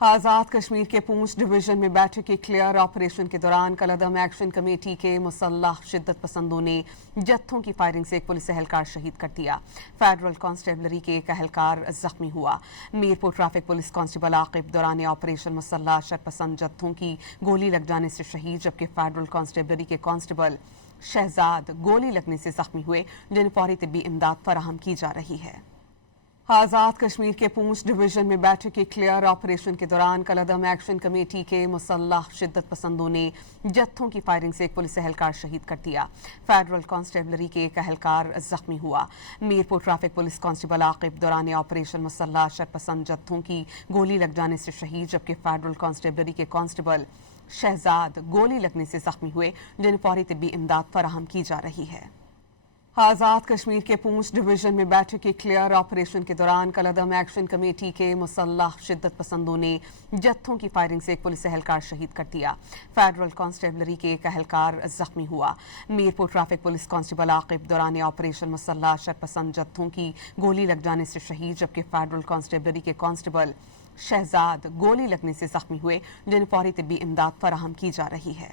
आज़ाद कश्मीर के पूंछ डिवीजन में बैठे के क्लियर ऑपरेशन के दौरान कलअदम एक्शन कमेटी के मुसल्लह शिद्दत पसंदों ने जत्थों की फायरिंग से एक पुलिस एहलकार शहीद कर दिया। फेडरल कांस्टेबलरी के एक एहलकार जख्मी हुआ। Mirpur traffic police constable Aqib दौरान ऑपरेशन मुसल्लह शरपसंद जत्थों की गोली लग जाने से शहीद, जबकि फेडरल कांस्टेबलरी के कांस्टेबल शहजाद गोली लगने से जख्मी हुए, जिन्हें फौरी तिब्बी इमदाद फराहम की जा रही है। आज़ाद कश्मीर के पूंछ डिवीजन में बैठे के क्लियर ऑपरेशन के दौरान कलअदम एक्शन कमेटी के मुसल्लह शिद्दत पसंदों ने जत्थों की फायरिंग से एक पुलिस एहलकार शहीद कर दिया। फेडरल कांस्टेबलरी के एक एहलकार जख्मी हुआ। Mirpur traffic police constable Aqib दौरान ऑपरेशन मुसल्लह शरपसंद जत्थों की गोली लग जाने से शहीद, जबकि फेडरल कांस्टेबलरी के कांस्टेबल शहजाद गोली लगने से जख्मी हुए, जिन्हें फौरी तिब्बी इमदाद फराहम की जा रही है। आज़ाद कश्मीर के पूंछ डिवीजन में बैठे के क्लियर ऑपरेशन के दौरान कलअदम एक्शन कमेटी के मुसल्लह शिद्दत पसंदों ने जत्थों की फायरिंग से एक पुलिस एहलकार शहीद कर दिया। फेडरल कांस्टेबलरी के एक एहलकार जख्मी हुआ। Mirpur traffic police constable Aqib दौरान ऑपरेशन मुसल्लह शरपसंद जत्थों की गोली लग जाने से शहीद, जबकि फेडरल कांस्टेबलरी के कांस्टेबल शहजाद गोली लगने से जख्मी हुए, जिन्हें फौरी तिब्बी इमदाद फराहम की जा रही है।